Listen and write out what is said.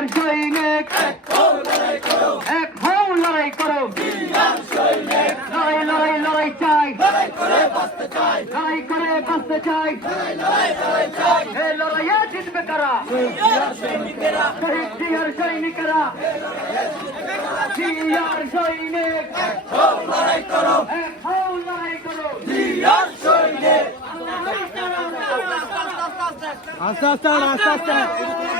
আর জয় এক এক হোম লড়াই করো লড়াই লড়াই চাই লড়াই করে বাঁচতে চাই লড়াই জিতবে তারা সৈনিকেরা আস্তে আস্তে আস্তে আস্তে